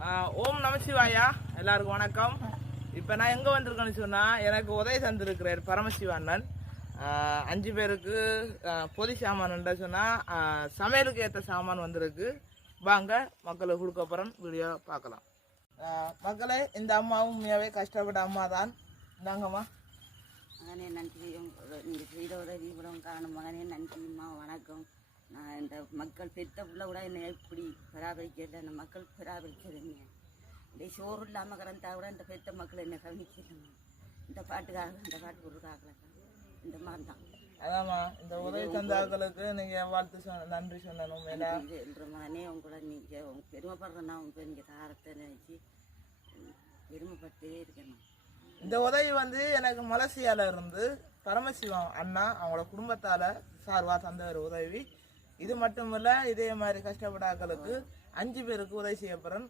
ஓம் நமசிவாயா, எல்லாருக்கும் வணக்கம். இப்போ நான் எங்கே வந்திருக்கேன்னு சொன்னால், எனக்கு உதவி தந்திருக்கிறார் பரமசிவ அண்ணன். 5 பேருக்கு பொதி சாமான் சொன்னால் சமையலுக்கு ஏற்ற சாமான் வந்திருக்கு. வாங்க மக்களுக்கு கொடுக்க போகிறேன், வீடியோ பார்க்கலாம். மக்களே, இந்த அம்மாவும் உண்மையாகவே கஷ்டப்பட்ட அம்மா தான். இந்தாங்கம்மா. மகனே நன்றி, நீங்கள் செய்த உதவி கூட காணும். மகனே நன்றிம்மா, வணக்கம். நான் இந்த மக்கள் பெத்த பிள்ளை கூட என்னை எப்படி பராமரிக்கல, இந்த மக்கள் பராமரிக்கிறேங்க. இந்த சோறு இல்லாமல் கிடந்தா கூட இந்த பெத்த மக்கள் என்னை கவனிக்கலைங்க. இந்த பாட்டுக்காக, இந்த பாட்டு கொடுக்காக இந்த மாதிரி தான். அதாம்மா, இந்த உதவி தந்தாக்களுக்கு நீங்கள் வாழ்த்து நன்றி சொல்லணும். மகனே உங்களை நீங்கள் பெருமைப்படுறேன்னா உங்கள் நீங்கள் தாரத்தை நினைச்சு பெருமைப்பட்டே இருக்கணும். இந்த உதவி எனக்கு மலேசியால இருந்து பரமசிவம் அண்ணா அவங்களோட குடும்பத்தால சார்பா தந்த ஒரு உதவி. இது மட்டும் இல்ல, இதே மாதிரி கஷ்டப்படாக்களுக்கு 5 பேருக்கு உதவி செய்யப்படுறேன்.